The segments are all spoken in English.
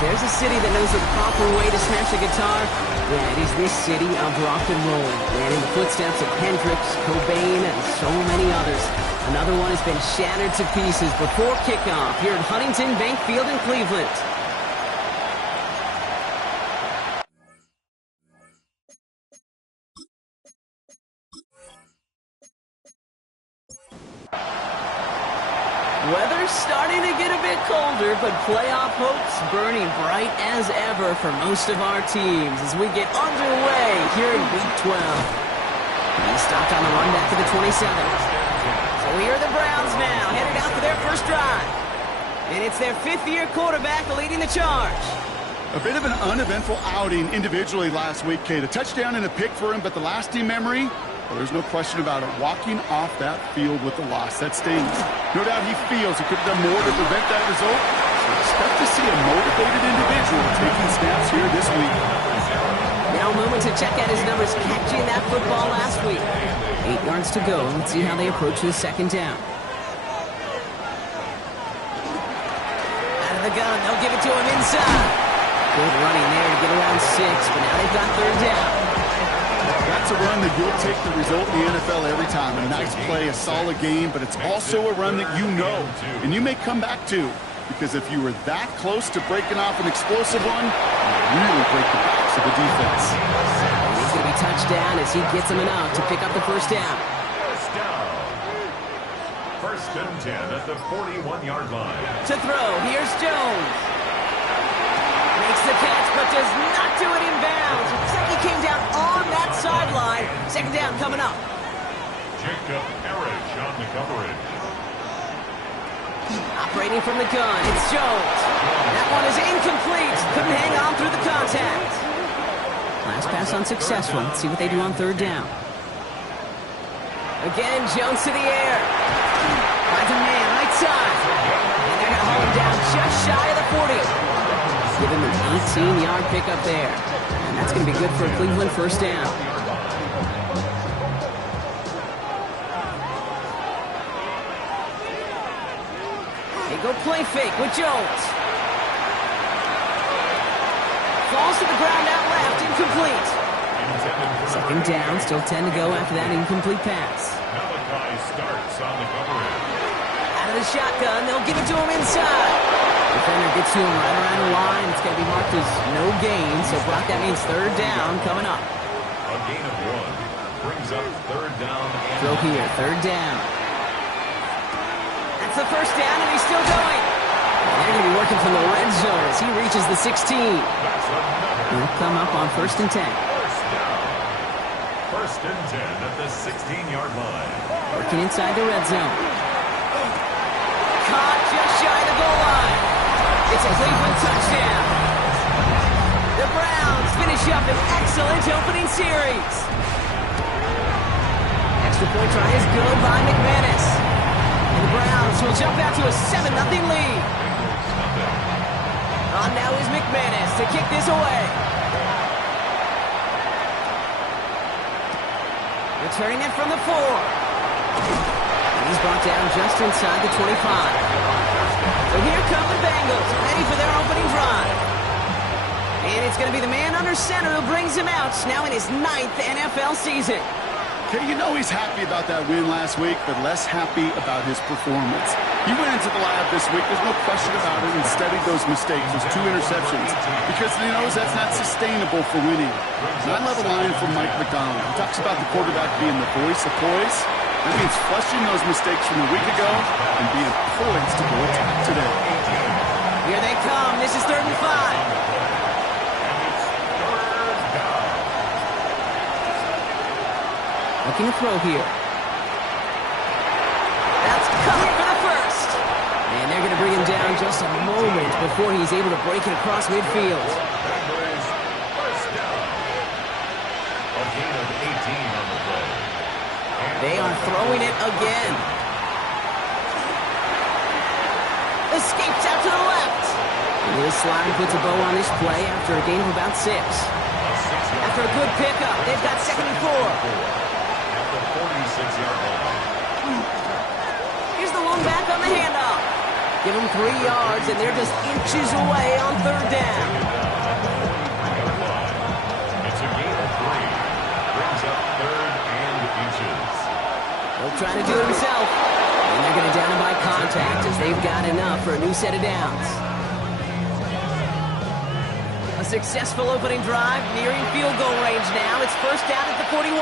there's a city that knows the proper way to smash a guitar, yeah, it is this city of rock and roll. And in the footsteps of Hendrix, Cobain, and so many others, another one has been shattered to pieces before kickoff here at Huntington Bank Field in Cleveland. Weather's starting to get a bit colder, but playoff hopes burning bright as ever for most of our teams as we get underway here in Week 12. He stopped on the run back to the 27. So here are the Browns now, headed out for their first drive. And it's their fifth-year quarterback leading the charge. A bit of an uneventful outing individually last week, Kate. A touchdown and a pick for him, but the lasting memory, well, there's no question about it. Walking off that field with the loss, that stings. No doubt he feels he could have done more to prevent that result. So expect to see a motivated individual taking snaps here this week. Now a moment to check out his numbers catching that football last week. 8 yards to go. Let's see how they approach the second down. Out of the gun. They'll give it to him inside. Good running there to get around 6, but now they've got third down. That's a run that you'll take the result in the NFL every time. A nice play, a solid game, but it's also a run that you know and you may come back to, because if you were that close to breaking off an explosive one, you really break the backs of the defense. He's going to be touchdown as he gets him enough to pick up the first down. First and 10 at the 41-yard line. To throw, here's Jones. Makes the catch, but does not do it in bounds. Looks like he came down on that sideline. Second down coming up. Jacob Parrish on the coverage. Operating from the gun, it's Jones. That one is incomplete. Couldn't hang on through the contact. Last pass unsuccessful. Let's see what they do on third down. Again, Jones to the air. Finds a man right side. And they're going to hold him down just shy of the 40. Give him an 18-yard pickup there. And that's going to be good for a Cleveland first down. They go play fake with Jones. Falls to the ground out left, incomplete. Second down, still 10 to go after that incomplete pass. Starts on the coverage. Out of the shotgun, they'll give it to him inside. Defender gets to him right around the line. It's going to be marked as no gain. So, Brock, that means third down coming up. A gain of 1 brings up third down. Throw here, third down. That's the first down, and he's still going. And they're going to be working from the red zone as he reaches the 16. He'll come up on first and 10. First down. First and 10 at the 16-yard line. Working inside the red zone. Caught just shy of the goal line. It's a Cleveland touchdown. The Browns finish up an excellent opening series. Extra point try is good by McManus. And the Browns will jump out to a 7-0 lead. On now is McManus to kick this away. Returning it from the 4. And he's brought down just inside the 25. So here come the Bengals, ready for their opening drive. And it's going to be the man under center who brings him out, now in his 9th NFL season. Okay, you know he's happy about that win last week, but less happy about his performance. He went into the lab this week, there's no question about it, and studied those mistakes, those 2 interceptions, because he knows that's not sustainable for winning. And I love a line from Mike McDonald. He talks about the quarterback being the voice of poise. That means flushing those mistakes from a week ago and being poised to go attack today. Here they come. This is 3rd and 5. Looking to throw here. That's coming for the first. And they're going to bring him down just a moment before he's able to break it across midfield. They are throwing it again. Escapes out to the left. And this slide puts a bow on this play after a gain of about 6. After a good pickup, they've got 2nd and 4. At the 46-yard line. Here's the one back on the handoff. Give them 3 yards, and they're just inches away on third down. It's a gain of 3. Brings up third and inches. He'll try to do it himself. And they're going to down him by contact as they've got enough for a new set of downs. A successful opening drive, nearing field goal range now. It's first down at the 41.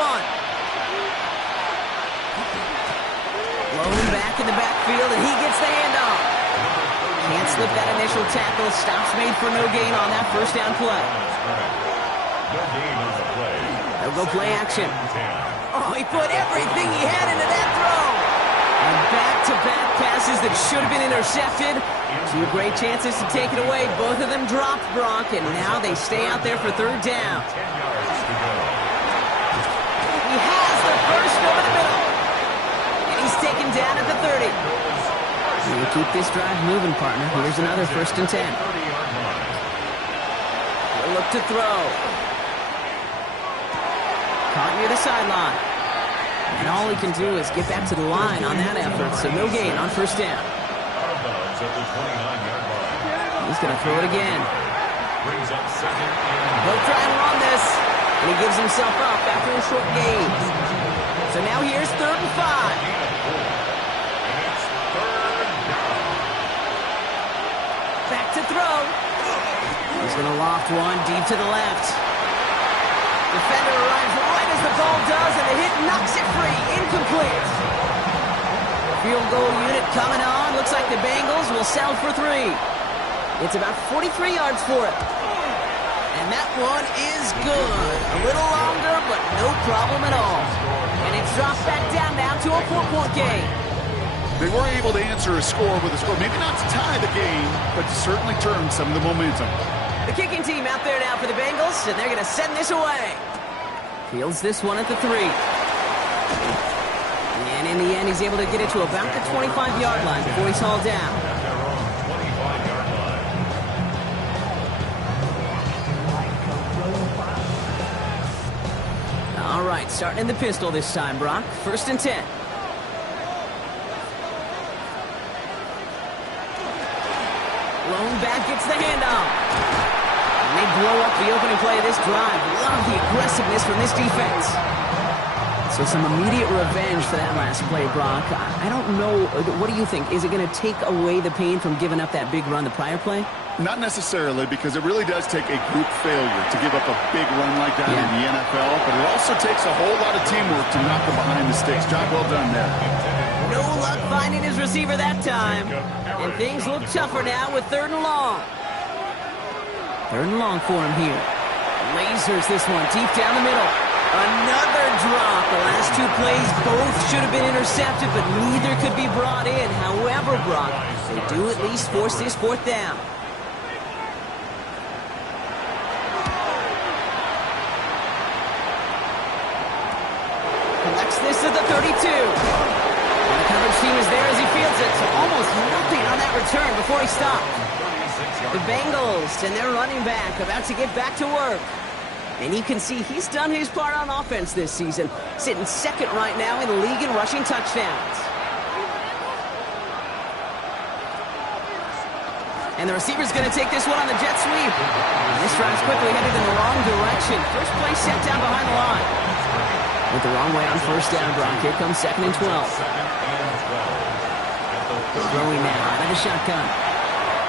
Blown back in the backfield, and he gets the handoff. Can't slip that initial tackle. Stops made for no gain on that first down play. No gain on the play. They'll go play action. Oh, he put everything he had into that throw. And back-to-back passes that should have been intercepted. 2 great chances to take it away. Both of them dropped, Brock, and now they stay out there for third down. 10 yards to go. He has the first over the middle. And he's taken down at the 30. You keep this drive moving, partner. Here's another first and 10. 30-yard line. He'll look to throw. Caught near the sideline. And all he can do is get back to the line on that effort, so no gain on first down. Out of bounds at the 29-yard line. He's going to throw it again. Brings up second and He'll try and run this, and he gives himself up after a short gain. So now here's third and 5. and it's third down. Back to throw. He's going to loft one deep to the left. Defender arrives right as the ball does, and the hit knocks it free. Incomplete. Field goal unit coming on. Looks like the Bengals will settle for 3. It's about 43 yards for it. And that one is good. A little longer, but no problem at all. And it's dropped back down now to a 4-point game. They were able to answer a score with a score. Maybe not to tie the game, but to certainly turn some of the momentum. The kicking team out there now for the Bengals, and they're going to send this away. Fields this one at the 3. And in the end, he's able to get it to about the 25-yard line before he's hauled down. At their own 25-yard line. All right, starting in the pistol this time, Brock. First and 10. Lone back gets the handoff. And they blow up the opening play of this drive. Love the aggressiveness from this defense. So some immediate revenge for that last play, Brock. I don't know. What do you think? Is it going to take away the pain from giving up that big run the prior play? Not necessarily, because it really does take a group failure to give up a big run like that in the NFL, but it also takes a whole lot of teamwork to knock them behind the sticks. Job well done there. No luck finding his receiver that time. And things look tougher now with third and long. Third and long for him here. Lasers this one deep down the middle. Another drop. The last 2 plays both should have been intercepted, but neither could be brought in. However, Brock, they do at least force this fourth down. Collects this at the 32. And the coverage team is there as he fields it. So almost nothing on that return before he stopped. The Bengals and their running back about to get back to work. And you can see he's done his part on offense this season, sitting second right now in the league in rushing touchdowns. And the receiver's going to take this one on the jet sweep. And this drive's quickly headed in the wrong direction. First play set down behind the line. Went the wrong way on first down, Brock. Here comes second and 12. Throwing now out of the shotgun.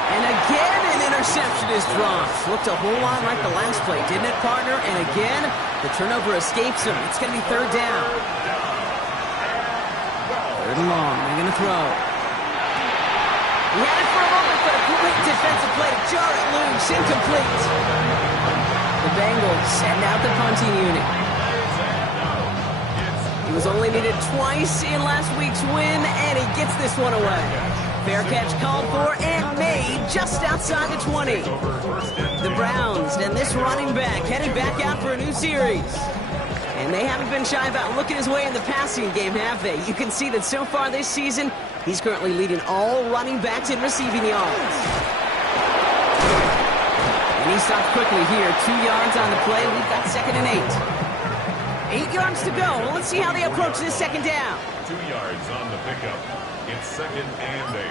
And again, an interception is dropped. Looked a whole lot like the last play, didn't it, partner? And again, the turnover escapes him. It's going to be third down. Third and long. They're going to throw. He had it for a moment, but a great defensive play to jar it loose. Incomplete. The Bengals send out the punting unit. He was only needed twice in last week's win, and he gets this one away. Fair catch called for and made just outside the 20. The Browns and this running back headed back out for a new series. And they haven't been shy about looking his way in the passing game, have they? You can see that so far this season, he's currently leading all running backs in receiving yards. And he stopped quickly here. 2 yards on the play. We've got second and 8. 8 yards to go. Well, let's see how they approach this second down. 2 yards on the pickup. It's second and 8.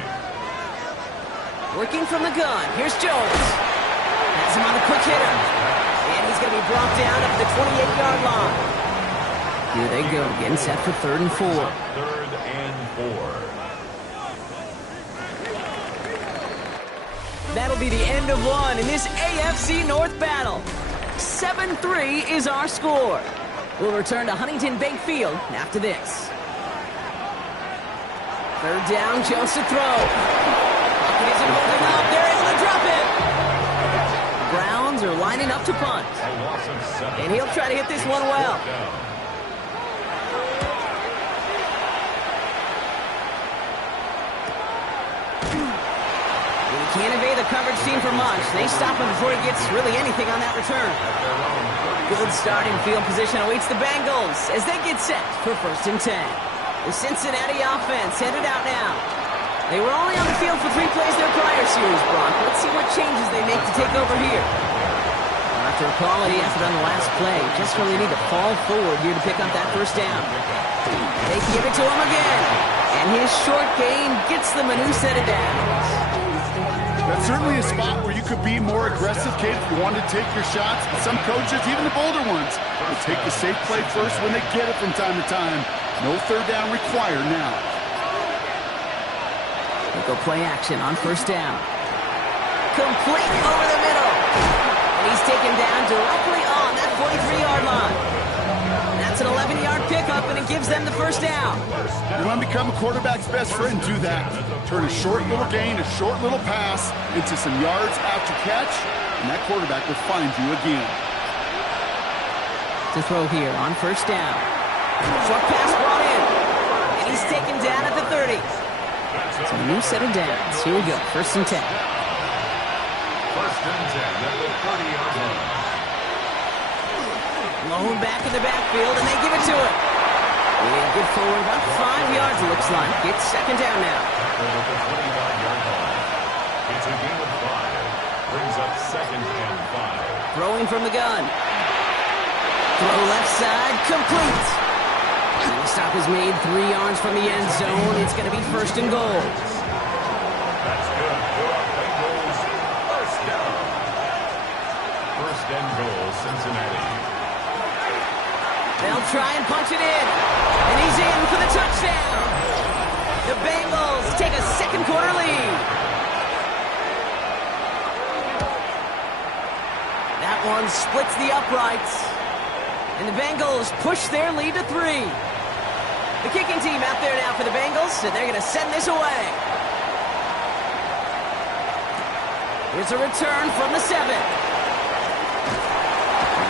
Working from the gun. Here's Jones. Has him on the quick hitter. And he's going to be brought down up at the 28-yard line. Here they go, getting set for 3rd and 4. 3rd and 4. That'll be the end of one in this AFC North battle. 7-3 is our score. We'll return to Huntington Bank Field after this. 3rd down, Jones to throw. Pocket isn't holding up. They're able to drop it. Browns are lining up to punt. And he'll try to hit this one well. Can't evade the coverage team for much. They stop him before he gets really anything on that return. Good starting field position awaits the Bengals as they get set for 1st and 10. The Cincinnati offense headed out now. They were only on the field for 3 plays their prior series, Brock. Let's see what changes they make to take over here. After a quality effort on the last play, just really need to fall forward here to pick up that 1st down. They give it to him again. And his short gain gets them a new set of downs. That's certainly a spot where you could be more aggressive, Kate, if you wanted to take your shots. But some coaches, even the bolder ones, will take the safe play first when they get it from time to time. No 3rd down required now. They go play action on 1st down. Complete over the middle. And he's taken down directly on that 43-yard line. That's an 11-yard pickup, and it gives them the 1st down. You want to become a quarterback's best friend, do that. Turn a short little gain, a short little pass into some yards after catch, and that quarterback will find you again. To throw here on 1st down. Short pass brought in. And he's taken down at the 30. So a new set of downs. Here we go, 1st and 10. 1st and 10 at the 30-yard line. Lone back in the backfield, and they give it to him. And good forward, about 5 yards, it looks like. It's 2nd down now. At the 25-yard line. It's a gain of 5. Brings up 2nd and 5. Throwing from the gun. Throw left side, complete. And the stop is made 3 yards from the end zone. It's going to be 1st and goal. That's good for the Bengals. 1st down. 1st and goal, Cincinnati. They'll try and punch it in. And he's in for the touchdown. The Bengals take a 2nd quarter lead. That one splits the uprights. And the Bengals push their lead to 3. The kicking team out there now for the Bengals, and they're going to send this away. Here's a return from the 7.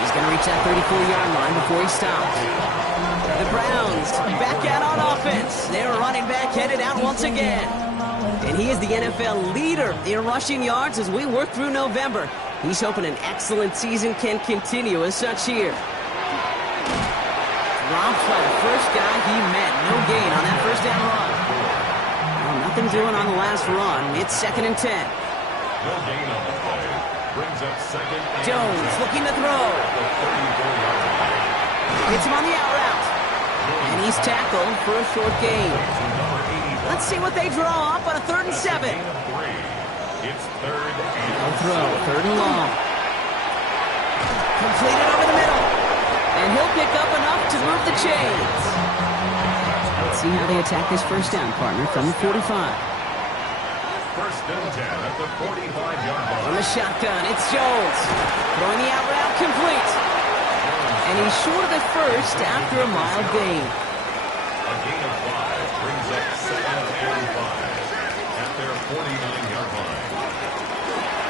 He's going to reach that 34-yard line before he stops. The Browns back out on offense. They're running back headed out once again. And he is the NFL leader in rushing yards as we work through November. He's hoping an excellent season can continue as such here. Dropped by the first guy he met. No gain on that 1st down run. Well, nothing doing on the last run. It's 2nd and 10. No gain on the play. Brings up 2nd and Jones looking to throw. Hits him on the out route. And he's tackled for a short gain. Let's see what they draw up on a 3rd and 7. It's 3rd and No throw, 3rd and long. Completed over the middle. And he'll pick up enough to move the chains. Let's see how they attack this 1st down, partner, from the 45. 1st and 10 at the 45-yard line. From the shotgun, it's Jones. Throwing the out route complete. And he's short of the 1st after a mild gain. A gain of 5 brings up 2nd and 5 at their 49-yard line.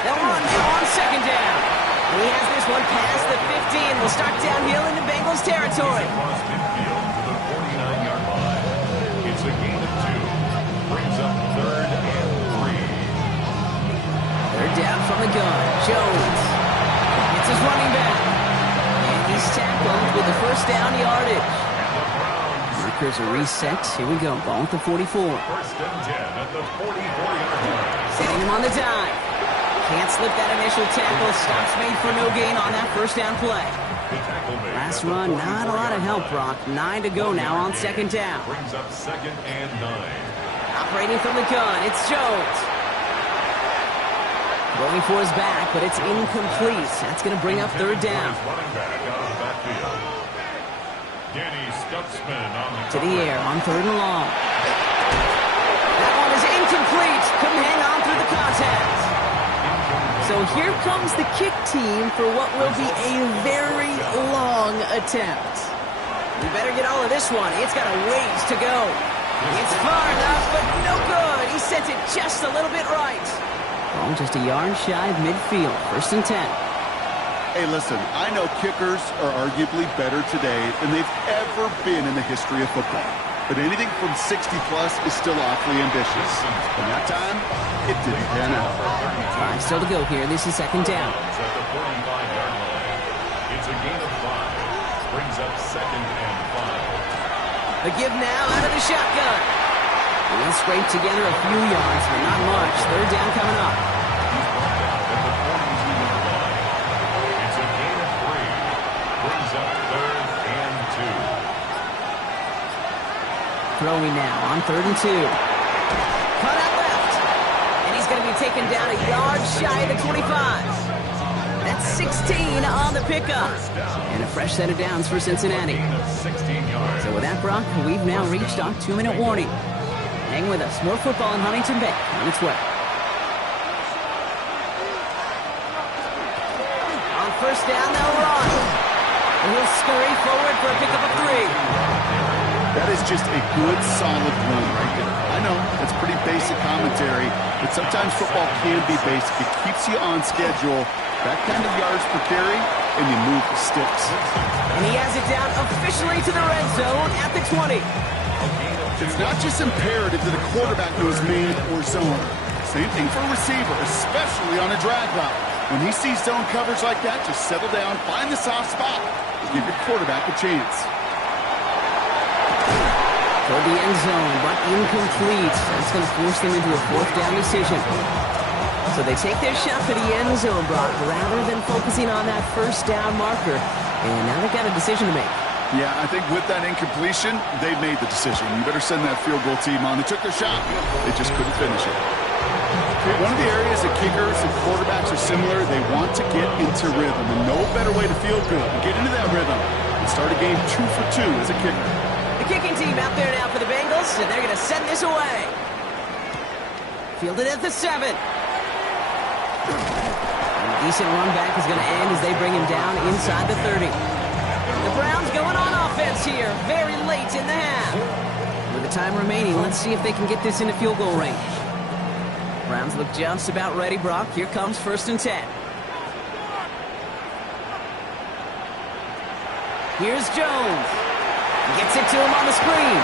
They'll run on 2nd down. And he has this one past the 15. We'll start downhill into Bengals territory. Across midfield to the 49-yard line. It's a gain of 2. Brings up 3rd and 3. 3rd down from the gun. Jones. It's his running back. And he's tackled with the 1st down yardage. Markers are reset. Here we go. Ball at the 44. 1st and 10 at the 44-yard line. Setting him on the dive. Can't slip that initial tackle. Stops made for no gain on that 1st down play. Last run, not a lot of help, Brock. 9 to go now on 2nd down. Brings up 2nd and 9. Operating from the gun, it's Jones. Going for his back, but it's incomplete. That's going to bring up third down. Running back out of the backfield. Danny Stutzman on the To the air on third and long. That one is incomplete. Couldn't hang on through the contact. So here comes the kick team for what will be a very long attempt. We better get all of this one. It's got a ways to go. It's far enough, but no good. He sent it just a little bit right. Ball just a yard shy of midfield. First and 10. Hey, listen, I know kickers are arguably better today than they've ever been in the history of football. But anything from 60-plus is still awfully ambitious. And that time, it didn't pan out. 5 still to go here. This is second down. At the 45-yard line. It's a gain of 5. Brings up second and 5. The give now out of the shotgun. And they'll scrape together a few yards, but not much. Third down coming up. He's brought down at the 42-yard line. It's a gain of 3. Brings up third and 2. Throwing now on third and 2. Cut out left. And he's going to be taken down a yard shy of the 25. That's 16 on the pickup. And a fresh set of downs for Cincinnati. Gain of 16 yards. So with that, Brock, we've now reached our 2-minute warning. Hang with us. More football in Huntington Bay on its way. On first down, they'll run. And he'll scurry forward for a pickup of 3. That is just a good, solid run right there. I know, that's pretty basic commentary, but sometimes football can be basic. It keeps you on schedule, that kind of yards per carry, and you move the sticks. And he has it down officially to the red zone at the 20. It's not just imperative that the quarterback knows man or zone. Same thing for a receiver, especially on a drag route. When he sees zone coverage like that, just settle down, find the soft spot, and give your quarterback a chance. Toward the end zone, but incomplete. That's going to force them into a fourth down decision. So they take their shot for the end zone, Brock, rather than focusing on that first down marker. And now they've got a decision to make. Yeah, I think with that incompletion, they made the decision. You better send that field goal team on. They took their shot. They just couldn't finish it. One of the areas that kickers and quarterbacks are similar, they want to get into rhythm. And no better way to feel good than get into that rhythm and start a game 2 for 2 as a kicker. The kicking team out there now for the Bengals, and they're going to send this away. Fielded at the 7. And a decent run back is going to end as they bring him down inside the 30. The Browns going on offense here, very late in the half. With the time remaining, let's see if they can get this into field goal range. Browns look just about ready, Brock. Here comes first and 10. Here's Jones. Gets it to him on the screen.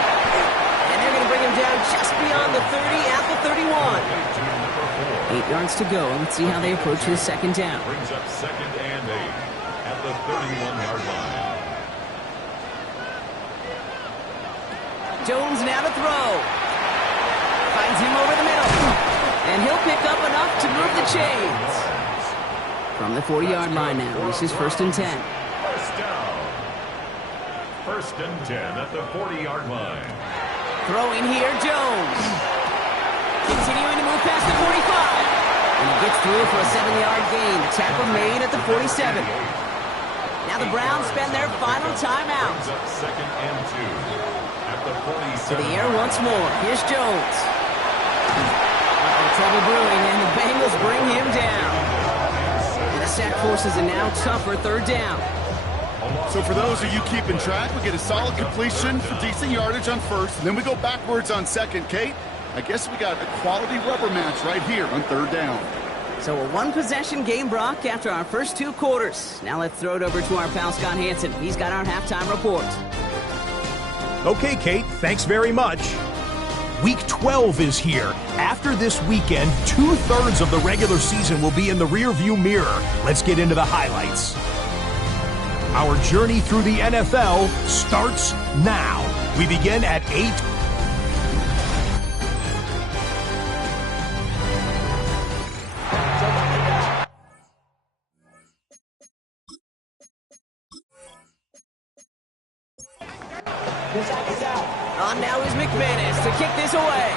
And they're going to bring him down just beyond the 30 at the 31. 8 yards to go. Let's see how they approach this second down. Brings up second and 8 at the 31-yard line. Jones now to throw. Finds him over the middle. And he'll pick up enough to move the chains. From the 40-yard line now. This is first and 10. First down. First and 10 at the 40-yard line. Throwing here, Jones. Continuing to move past the 45. And he gets through for a 7-yard gain. The tackle made at the 47. Now the Browns spend their final timeout. Brings up second and 2 at the 47. To the air once more. Here's Jones. Trouble brewing, and the Bengals bring him down. And the sack forces a now tougher third down. So for those of you keeping track, we get a solid completion for decent yardage on first, and then we go backwards on second. Kate, I guess we got a quality rubber match right here on third down. So a one-possession game, Brock, after our first 2 quarters. Now let's throw it over to our pal Scott Hansen. He's got our halftime report. Okay, Kate, thanks very much. Week 12 is here. After this weekend, 2/3 of the regular season will be in the rearview mirror. Let's get into the highlights. Our journey through the NFL starts now. We begin at 8. On now is McManus to kick this away.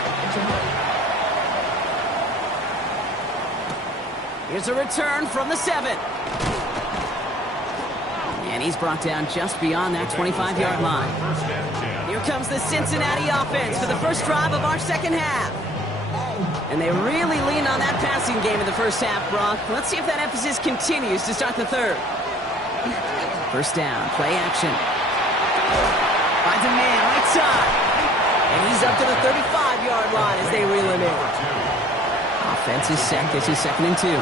Here's a return from the 7. And he's brought down just beyond that 25-yard line. Here comes the Cincinnati offense for the first drive of our second half. And they really leaned on that passing game in the first half, Brock. Let's see if that emphasis continues to start the third. First down, play action. Finds a man right side. And he's up to the 35-yard line as they reel him in. Offense is set. This is 2nd and 2. At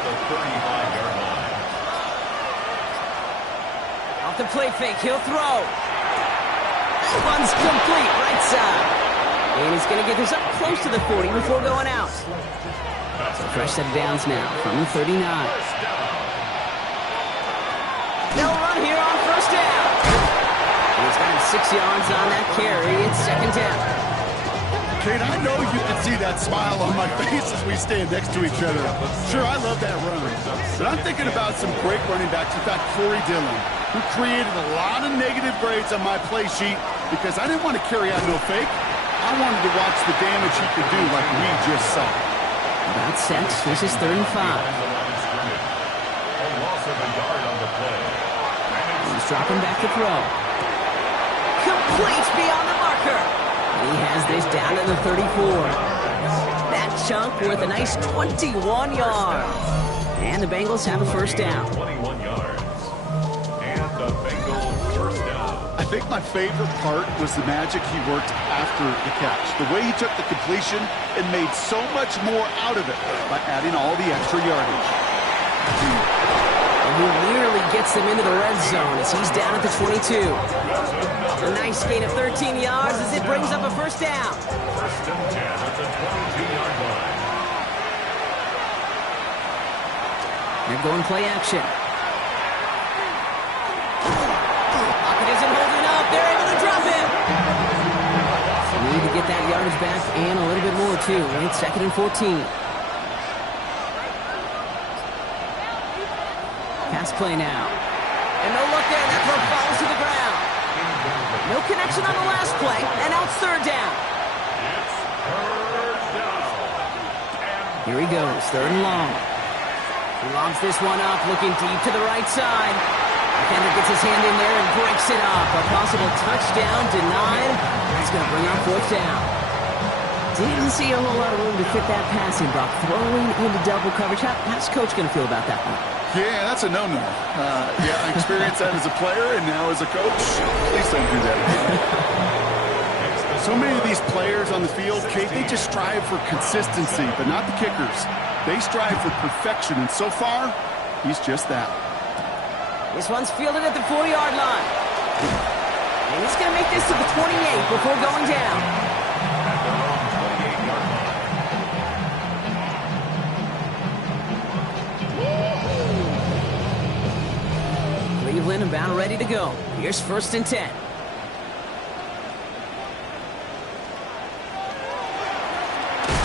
the 35-yard line. Off the play fake, he'll throw. One's complete, right side. And he's going to get this up close to the 40 before going out. So fresh set of downs now from the 39. They'll run here on first down. And he's got him 6 yards on that carry. It's 2nd down. Kate, I know you can see that smile on my face as we stand next to each other. Sure, I love that run. But I'm thinking about some great running backs. In fact, Corey Dillon, who created a lot of negative grades on my play sheet because I didn't want to carry out no fake. I wanted to watch the damage he could do like we just saw. About set. This is 3rd and 5. A loss of a yard on the play. He's dropping back to throw. Complete beyond the marker. And he has this down to the 34. That chunk worth a nice 21 yards. And the Bengals have a first down. 21 yards. And the Bengals first down. I think my favorite part was the magic he worked after the catch. The way he took the completion and made so much more out of it by adding all the extra yardage. And he nearly gets them into the red zone as he's down at the 22. A nice gain of 13 yards as it brings up a first down. First and 10 at the 22-yard line. They're going play action. Pocket isn't holding up. They're able to drop him. Need to get that yardage back and a little bit more, too. It's 2nd and 14. Pass play now. And no look there. That throw falls to the ground. No connection on the last play. And now it's 3rd down. It's 3rd down. Here he goes. 3rd and long. He lobs this one up, looking deep to the right side. Kendrick gets his hand in there and breaks it up. A possible touchdown denied. He's going to bring up 4th down. Didn't see a whole lot of room to fit that passing block. Throwing into double coverage. How's Coach going to feel about that one? Yeah, that's a no-no. Yeah, I experienced that as a player and now as a coach. Please don't do that again. So many of these players on the field, Kate, they just strive for consistency, but not the kickers. They strive for perfection, and so far, he's just that. This one's fielded at the 40-yard line. And he's going to make this to the 28 before going down. At their own 28-yard line. Cleveland about ready to go. Here's 1st and 10.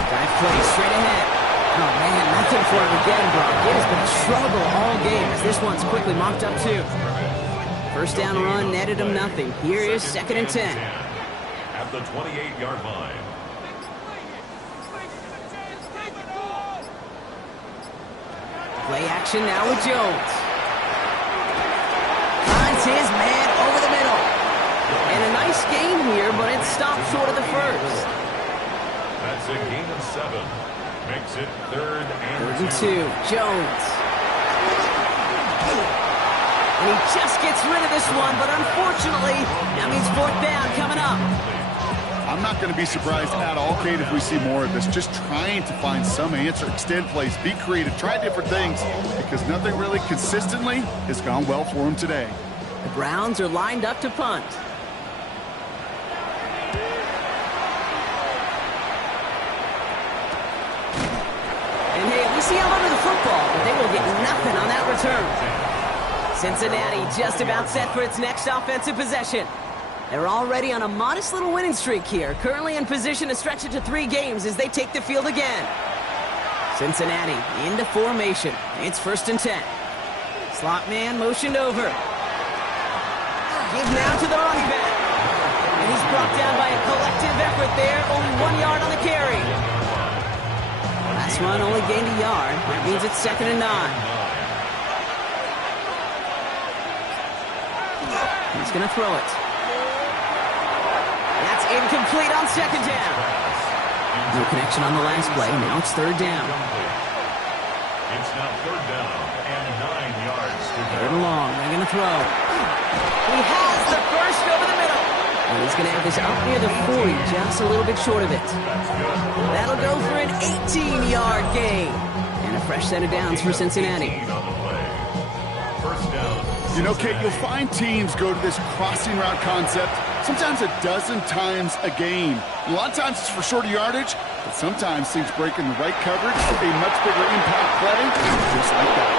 Drive play straight ahead. Oh, man, nothing for him again, Brock. It has been a struggle all game as this one's quickly mopped up, too. First down run netted him nothing. Here is 2nd and 10. At the 28-yard line. Play action now with Jones. Finds his man over the middle. And a nice gain here, but it stopped short of the first. That's a gain of 7. Makes it 3rd and 2. Jones. And he just gets rid of this one, but unfortunately, that means 4th down coming up. I'm not going to be surprised at all, Kate, if we see more of this. Just trying to find some answer, extend plays, be creative, try different things, because nothing really consistently has gone well for him today. The Browns are lined up to punt. And hey, at least he held onto the football, but they will get nothing on that return. Cincinnati just about set for its next offensive possession. They're already on a modest little winning streak here, currently in position to stretch it to 3 games as they take the field again. Cincinnati into formation. It's 1st and 10. Slot man motioned over. Give now to the running back. And he's brought down by a collective effort there. Only 1 yard on the carry. Last run only gained a yard. That means it's 2nd and 9. He's going to throw it. That's incomplete on 2nd down. No connection on the last play. Now it's 3rd down. It's now 3rd down and 9 yards to go. 3rd and long. They're going to throw. He has the first over the middle. And he's going to have this up near the 40, just a little bit short of it. That'll go for an 18-yard gain. And a fresh set of downs for Cincinnati. You know, Kate, you'll find teams go to this crossing route concept sometimes a dozen times a game. A lot of times it's for shorter yardage, but sometimes teams break in the right coverage for a much bigger impact play, just like that.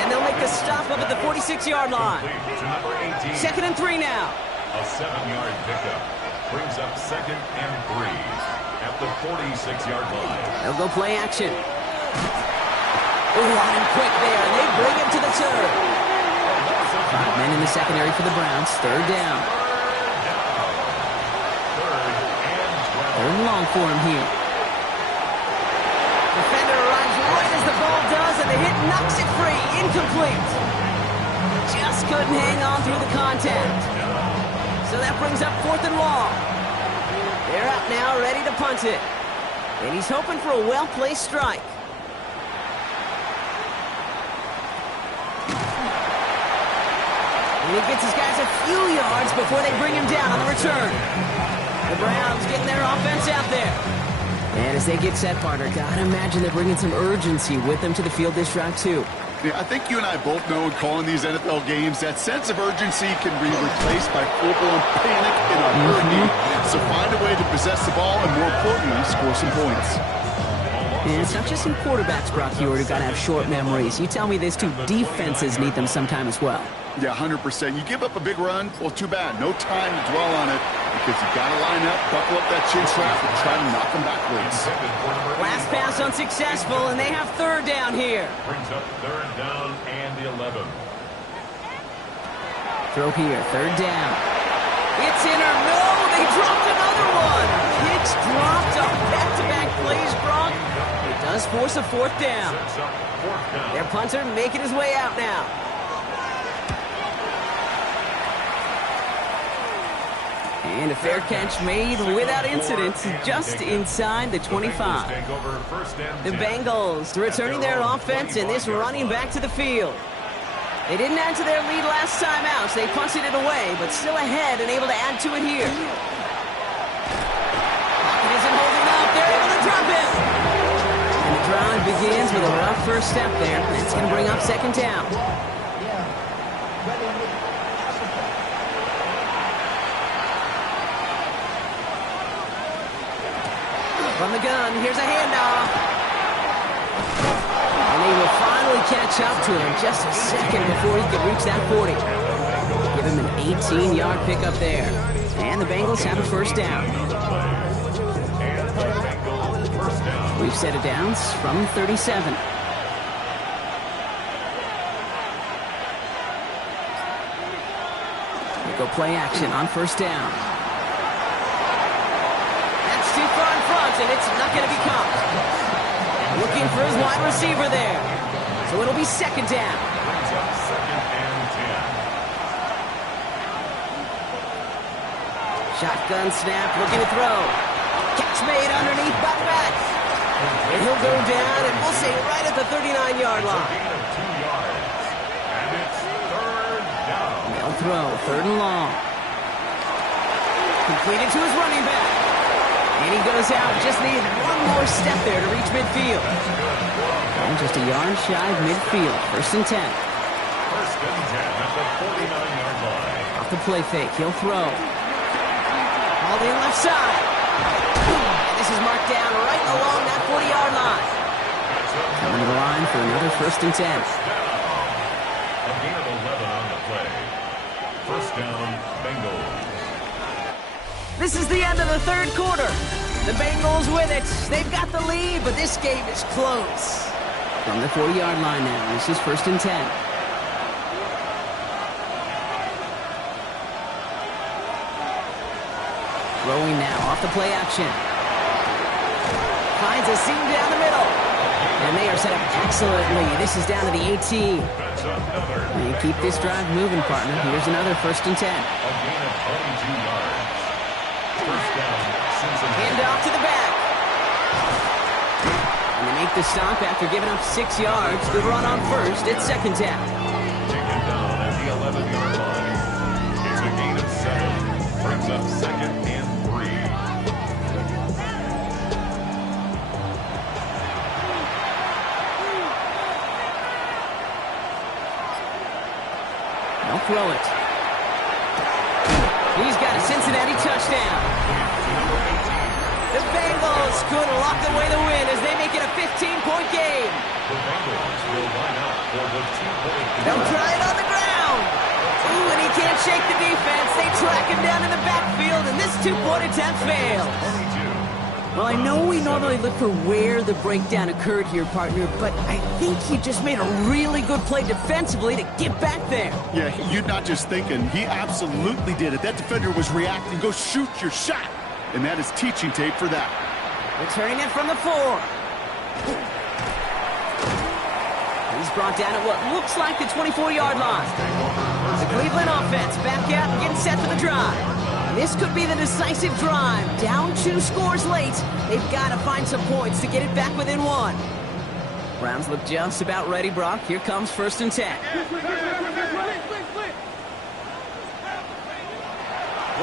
And they'll make the stop up at the 46-yard line. 2nd and 3 now. A 7-yard pickup brings up 2nd and 3 at the 46-yard line. They'll go play action. Oh, on him quick there, and they bring him to the turn. 5 men in the secondary for the Browns. 3rd down. 3rd and long for him here. Defender arrives right as the ball does, and the hit knocks it free. Incomplete. Just couldn't hang on through the contact. So that brings up 4th and long. They're out now, ready to punt it. And he's hoping for a well-placed strike. And he gets his guys a few yards before they bring him down on the return. The Browns getting their offense out there. And as they get set, partner, gotta imagine they're bringing some urgency with them to the field this drive, too. Yeah, I think you and I both know in calling these NFL games that sense of urgency can be replaced by full-blown panic in a hurry. So find a way to possess the ball and, more importantly, score some points. And it's not just some quarterbacks, Brock Heward, who got to have short memories. You tell me these two defenses need them sometime as well. Yeah, 100%. You give up a big run, well, too bad. No time to dwell on it because you got to line up, buckle up that chin strap, and try to knock them backwards. Last pass unsuccessful, and they have 3rd down here. Brings up 3rd down and 11. Throw here, 3rd down. It's in or no, they dropped another one. Kicks dropped on back-to-back plays, Brock. It does force a 4th down. Their punter making his way out now. And a fair catch made without incident, just inside the 25. The Bengals returning their offense and this running back to the field. They didn't add to their lead last time out, so they punted it away, but still ahead and able to add to it here. Pocket isn't holding up. They're able to drop him. And the drive begins with a rough first step there. That's going to bring up 2nd down. From the gun, here's a handoff. And they will finally catch up to him just a second before he could reach that 40. Give him an 18-yard pickup there. And the Bengals have a 1st down. We've set it downs from 37. They go play action on 1st down. Too far in front, and it's not going to be caught. Looking for his wide receiver there. So it'll be 2nd down. 2nd and 10. Shotgun snap, looking to throw. Catch made underneath by the back. And he'll go down, and we'll say right at the 39-yard line. Gain of 2 yards. And it's 3rd down. They'll throw, 3rd and long. Completed to his running back. And he goes out, just needed one more step there to reach midfield. And just a yard shy of midfield, 1st and 10. 1st and 10 at the 49-yard line. Off the play fake, he'll throw. Hauled in left side. And this is marked down right along that 40-yard line. Coming to the line for another 1st and 10. A gain of 11 on the play. 1st down, Bengals. This is the end of the 3rd quarter. The Bengals with it. They've got the lead, but this game is close. From the 40-yard line now, this is 1st and 10. Throwing now off the play action. Finds a seam down the middle. And they are set up excellently. This is down to the 18. That's another. You keep this drive moving, partner. Here's another 1st and 10. A gain of 22 yards. First down, Cincinnati. Hand off to the back. And they make the stop after giving up 6 yards. Good run on first. It's 2nd down. Taken down at the 11-yard line. It's a gain of 7. Brings up 2nd and 3. They'll throw it. He's got a Cincinnati touchdown. The Bengals could lock away the win as they make it a 15-point game. The Bengals will line up for the 2-point. They'll try it on the ground. Ooh, and he can't shake the defense. They track him down in the backfield, and this 2-point attempt fails. 22. Well, I know we normally look for where the breakdown occurred here, partner, but I think he just made a really good play defensively to get back there. Yeah, you're not just thinking. He absolutely did it. That defender was reacting. Go shoot your shot. And that is teaching tape for that. Returning it from the 4. He's brought down at what looks like the 24-yard line. The Cleveland offense back out and getting set for the drive. This could be the decisive drive. Down 2 scores late. They've got to find some points to get it back within 1. Browns look just about ready, Brock. Here comes 1st and 10.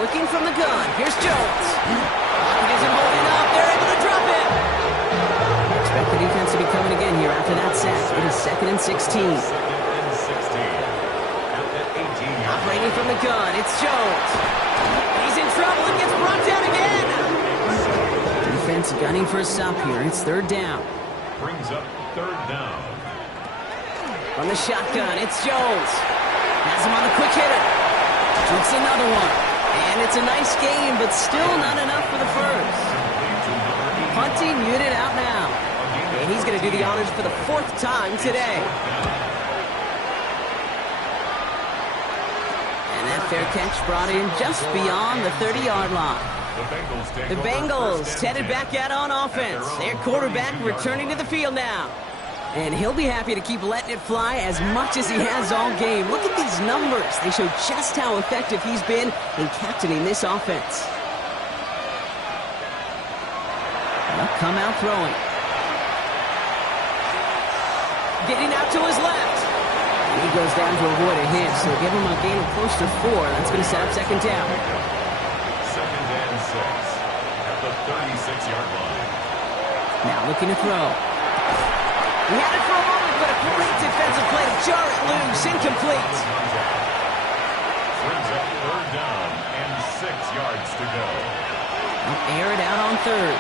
Working from the gun. Here's Jones. He isn't holding up. They're able to drop it. Expect the defense to be coming again here after that sack. It is 2nd and 16. 2nd and 16. At the 18-yard. Operating from the gun. It's Jones. He's in trouble and gets brought down again. Defense gunning for a stop here. It's 3rd down. Brings up 3rd down. From the shotgun, it's Jones. Has him on the quick hitter. Takes another one. And it's a nice game, but still not enough for the first. Punting unit out now. And he's going to do the honors for the 4th time today. And that fair catch brought in just beyond the 30-yard line. The Bengals headed back out on offense. Their quarterback returning to the field now. And he'll be happy to keep letting it fly as much as he has all game. Look at these numbers. They show just how effective he's been in captaining this offense. They'll come out throwing. Getting out to his left. And he goes down to avoid a hit, so give him a gain of close to 4. That's going to set up 2nd down. 2nd and 6 at the 36-yard line. Now looking to throw. He had it for a moment, but a great defensive play to jar it loose. Incomplete. Brings up 3rd down and 6 yards to go. He'll air it out on 3rd.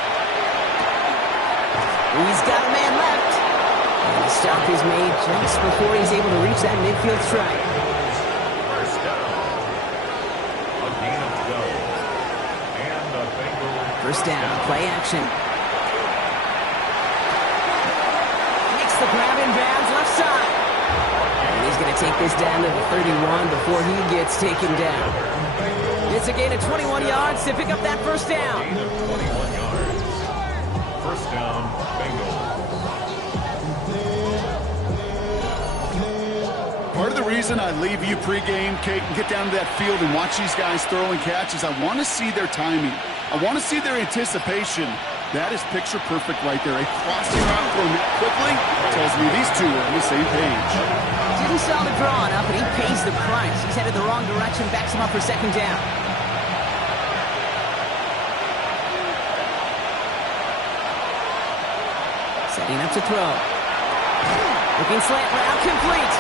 He's got a man left. And the stop is made just before he's able to reach that midfield strike. First down. A gain of 12. And the Bengals. First down, play action. Makes the grab in bounds left side. And he's going to take this down to the 31 before he gets taken down. It's a gain of 21 yards to pick up that 1st down. Gain of 21 yards. First down, Bengals. Part of the reason I leave you pregame, Kate, and get down to that field and watch these guys throw and catch is I want to see their timing. I want to see their anticipation. That is picture perfect right there. A crossing route thrown quickly tells me these two are on the same page. Didn't saw the drawn up, and he pays the price. He's headed the wrong direction, backs him up for 2nd down. Setting up to throw. Looking slant route, complete.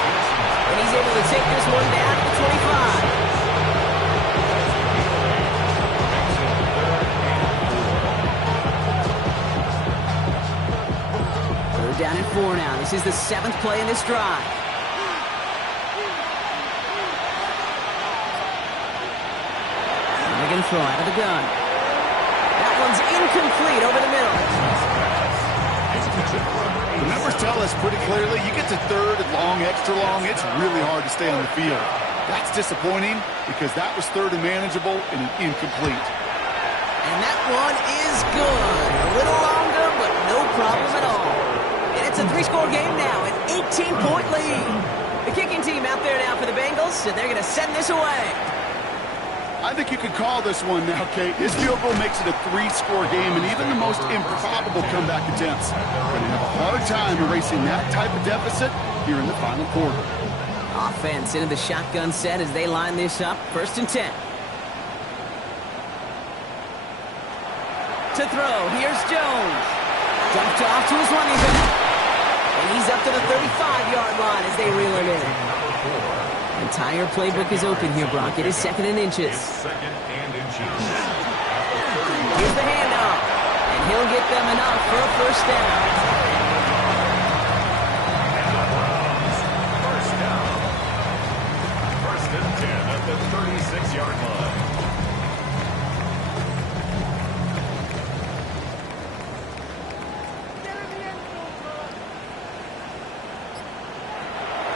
And he's able to take this one down to the 25. They're down at 4 now. This is the 7th play in this drive. They're going to throw out of the gun. That one's incomplete over the middle. The numbers tell us pretty clearly, you get to 3rd and long, extra long, it's really hard to stay on the field. That's disappointing because that was 3rd and manageable and an incomplete. And that one is good. A little longer, but no problem at all. And it's a 3 three-score game now, an 18-point lead. The kicking team out there now for the Bengals, and they're going to send this away. I think you could call this one now, Kate. His field goal makes it a three-score game, and even the most improbable comeback attempts are going to have a hard time erasing that type of deficit here in the final quarter. Offense into the shotgun set as they line this up. 1st and 10. To throw, here's Jones. Dumped off to his running back. And he's up to the 35-yard line as they reel him in. The entire playbook is open here, Brock. It is 2nd and inches. Here's the handoff. And he'll get them enough for a 1st down. First and 10 at the 36-yard line.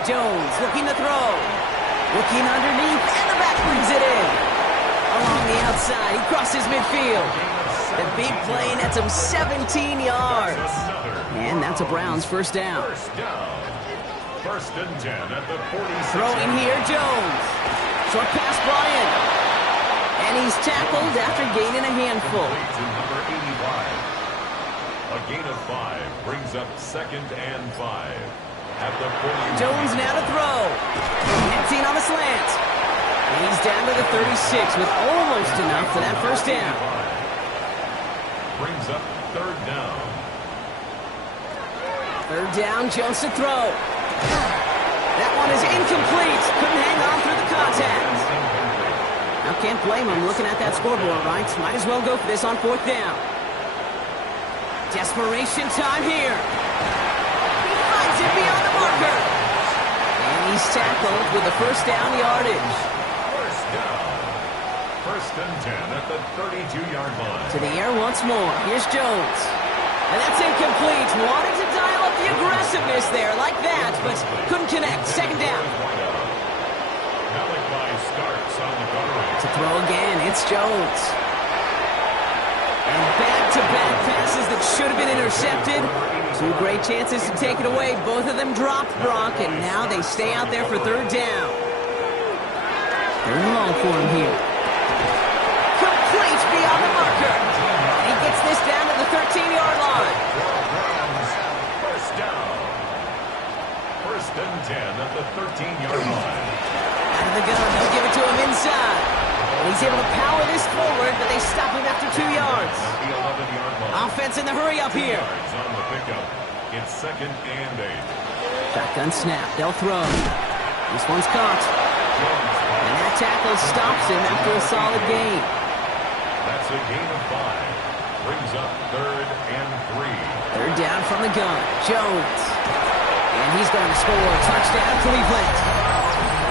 Jones looking to throw. Looking underneath, and the back brings it in. Along the outside, he crosses midfield. The big play nets him 17 yards. And that's a Browns 1st down. 1st and 10 at the 46. Throwing here, Jones. Short pass brought in. And he's tackled after gaining a handful. Number 85. A gain of 5 brings up 2nd and 5. At the 40. Jones now to throw. Emptying on the slant. And he's down to the 36 with almost enough for that 1st down. Brings up 3rd down. 3rd down, Jones to throw. That one is incomplete. Couldn't hang on through the contact. Now can't blame him looking at that scoreboard, right? Might as well go for this on 4th down. Desperation time here. Beyond the marker. And he's tackled with the 1st down yardage. 1st down. 1st and 10 at the 32-yard line. To the air once more. Here's Jones. And that's incomplete. Wanted to dial up the aggressiveness there like that, but couldn't connect. 2nd down. Starts on the to throw again. It's Jones. And back-to-back passes that should have been intercepted. 2 great chances to take it away. Both of them dropped, Brock, and now they stay out there for 3rd down. 3rd and long for him here. Complete beyond the marker. And he gets this down to the 13-yard line. 1st down. 1st and 10 at the 13-yard line. Out of the gun, they'll give it to him inside. And he's able to power this forward, but they stop him after 2 yards. The 11-yard line. Offense in the hurry up here. On the pickup. It's 2nd and 8. Shotgun snap. They'll throw. This one's caught. And that tackle stops him after a solid gain. That's a gain of 5. Brings up 3rd and 3. 3rd down from the gun. Jones. And he's going to score. Touchdown, Cleveland.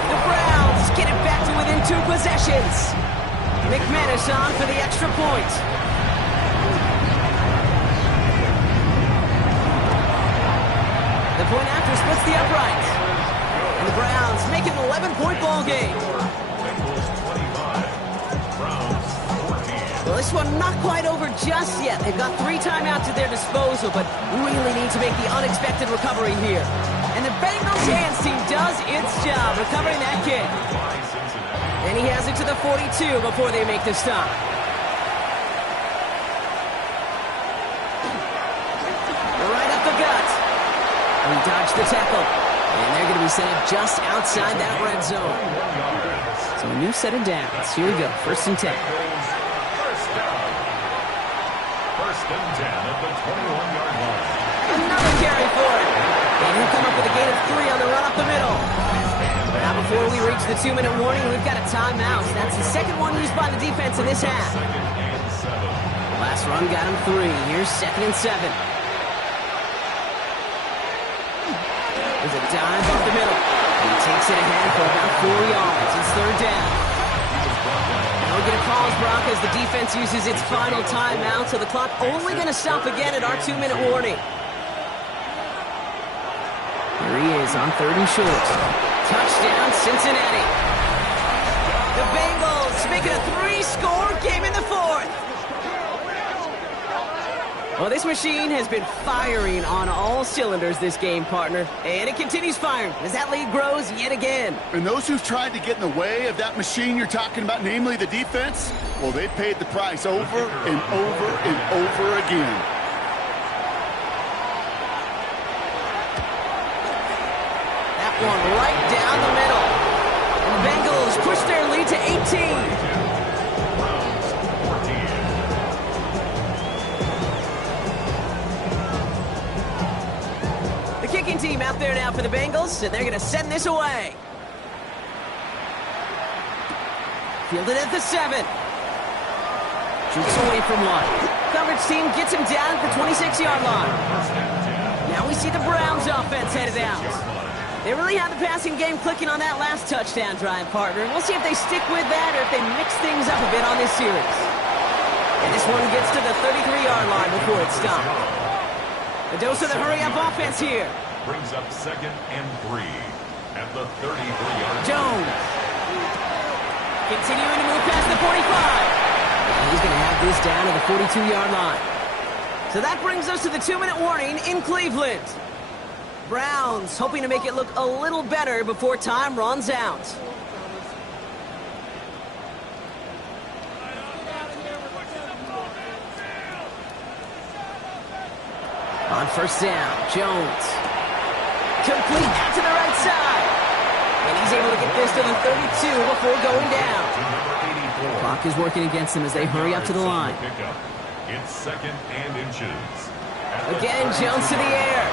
The Browns get it back to within 2 possessions. McManus on for the extra point. The point after splits the upright. And the Browns make it an 11-point ball game. Bengals 25. Browns 14. Well, this one not quite over just yet. They've got 3 timeouts at their disposal, but really need to make the unexpected recovery here. And the Bengals hands team does its job recovering that kick. And he has it to the 42 before they make the stop. Right up the gut. He dodged the tackle. And they're going to be set up just outside that red zone. So a new set of downs. Here we go. 1st and 10. 1st down. 1st and 10 at the 21-yard line. Another carry for him. And he'll come up with a gain of 3 on the run up the middle. Now before we reach the 2-minute warning, we've got a timeout. That's the 2nd one used by the defense in this half. 2nd and 7. Last run got him 3. Here's 2nd and 7. There's a dive up the middle. And he takes it ahead for about 4 yards. It's 3rd down. Now we get a pause, Brock, as the defense uses its final timeout, so the clock only going to stop again at our 2-minute warning. Here he is on 3rd and short. Touchdown, Cincinnati. The Bengals make it a 3-score game in the 4th. Well, this machine has been firing on all cylinders this game, partner. And it continues firing as that lead grows yet again. And those who've tried to get in the way of that machine you're talking about, namely the defense, well, they paid the price over and over and over again. That one right down the middle. And the Bengals push their lead to 18. Kicking team out there now for the Bengals, and they're going to send this away. Fielded at the 7. Shoots away from one. Coverage team gets him down at the 26-yard line. Now we see the Browns offense headed out. They really had the passing game clicking on that last touchdown drive, partner. We'll see if they stick with that or if they mix things up a bit on this series. And this one gets to the 33-yard line before it stops. A dose of the hurry-up offense here. Brings up 2nd and 3 at the 33-yard line. Jones. Continuing to move past the 45. And he's going to have this down to the 42-yard line. So that brings us to the 2-minute warning in Cleveland. Browns hoping to make it look a little better before time runs out. On first down, Jones. Complete out to the right side. And he's able to get this to the 32 before going down. The clock is working against them as they hurry up to the line. It's 2nd and inches. Again, Jones to the air.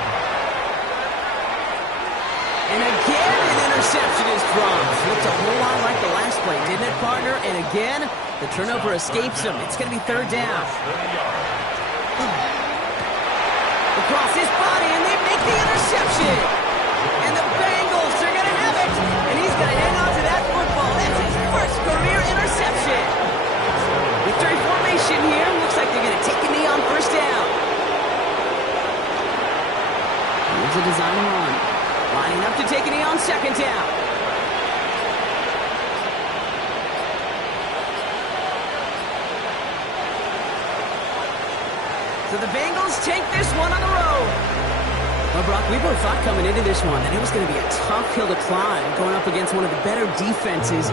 And again, an interception is dropped. Looked a whole lot like the last play, didn't it, partner? And again, the turnover escapes him. It's going to be 3rd down. Across his body, and they make the interception. And the Bengals are going to have it. And he's going to hang on to that football. That's his first career interception. Victory formation here. Looks like they're going to take a knee on first down. Here's a design run. Lining up to take a knee on 2nd down. So the Bengals take this one on the road. Well, Brock, we both thought coming into this one that it was going to be a tough hill to climb going up against one of the better defenses.